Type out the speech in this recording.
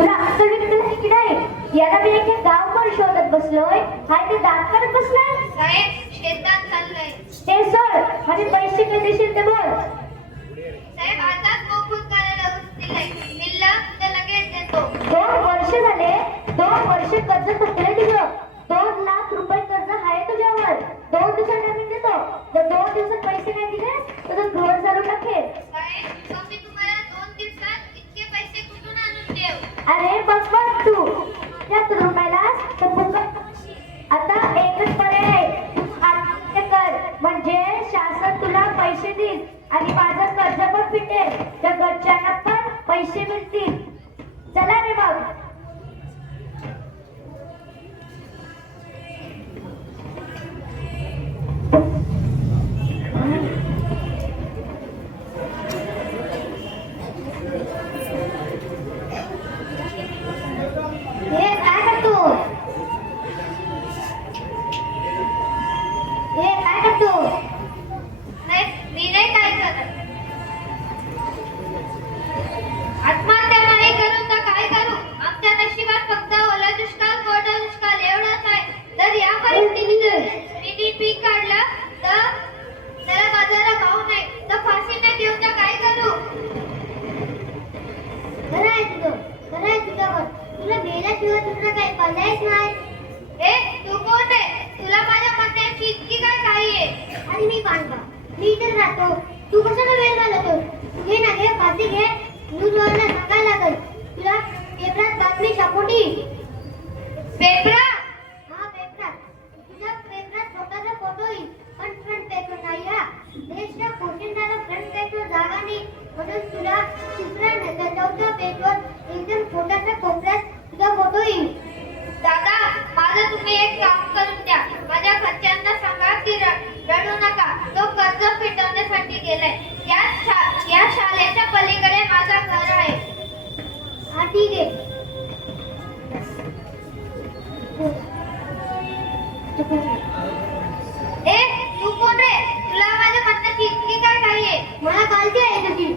तुला अक्कल विकत की नाही? याला मी एक गावभर शोधत बसलोय, हाय ते दात काढत बसलाय. साहेब शेतात चाललंय. ते सोड आणि पैसे कधी देशील ते बोल. साहेब आताच मोफत करायला दिलंय. मिळलं तर लगेच देतो. 2 वर्ष झाले, 2 वर्ष कर्ज थकले तुझं. 2 लाख रुपये कर्ज आहे तुझ्यावर. 2 दिवसात टाकून देतो. जर 2 दिवसात पैसे नाही दिले तर तू घर चालू टाकेल. साहेब मग मी तुम्हाला 2 दिवसात इतके पैसे कुठून आणून देऊ? अरे बस बस तू त्या रुपयालाच तर फुकट. आता एकच पर्याय आहे, तू आत्महत्या कर. म्हणजे शासन तुला पैसे देईल आणि माझं कर्ज पण फिटेल. त्या घरच्यांना पण पैसे मिळतील. चला रे मग. हे काय करतो? हे काय करतो? साहेब मी नाही काय करत. आत्महत्या नाही करू तर काय करू? आमच्या नशिबात फक्त ओला दुष्काळ, कोरडा दुष्काळ एवढाच आहे. तर या परिस्थितीत मी पीक काढलं तर त्याला बाजारात भाव नाही, तर फाशी नाही देऊ तर काय करू? खरं आहे तुझं, खरं आहे तुझ्यावर. तुला मेल्याशिवाय तुझं काही पर्यायच नाही. तू कोण आहे? तुला माझ्या म्हणण्याची इतकी काय घाई आहे? आणि मी पांडवा, मी इथेच राहतो. तू कशाला वेळ घालवतो? घे ना, घे फाशी घे. न्यूजवाल्यांना सांगायला लागल तुला पेपरात बातमी छापून. पेपरात? हा पेपरात. तुझ्या पेपरात स्वतःचा फोटो येईल पण फ्रंट पेजवर नाही. हा देशच्या पोशिंदाला फ्रंट पेजवर जागा नाही म्हणून तुला तिसऱ्या नाही 4थ्या पेजवर एकदम छोट्याशा कोपऱ्यात तुझा फोटो येईल. दादा माझं तुम्ही एक काम करून द्या. माझ्या घरच्यांना सांगा की रडू नका, तो कर्ज फेडण्यासाठी गेलाय. या शाळेच्या पलीकडे माझं घर आहे. हा ठीक आहे. तू कोण रे? तुला माझ्या म्हणण्याची इतकी काय घाई आहे? मला कालची आहे तुझी.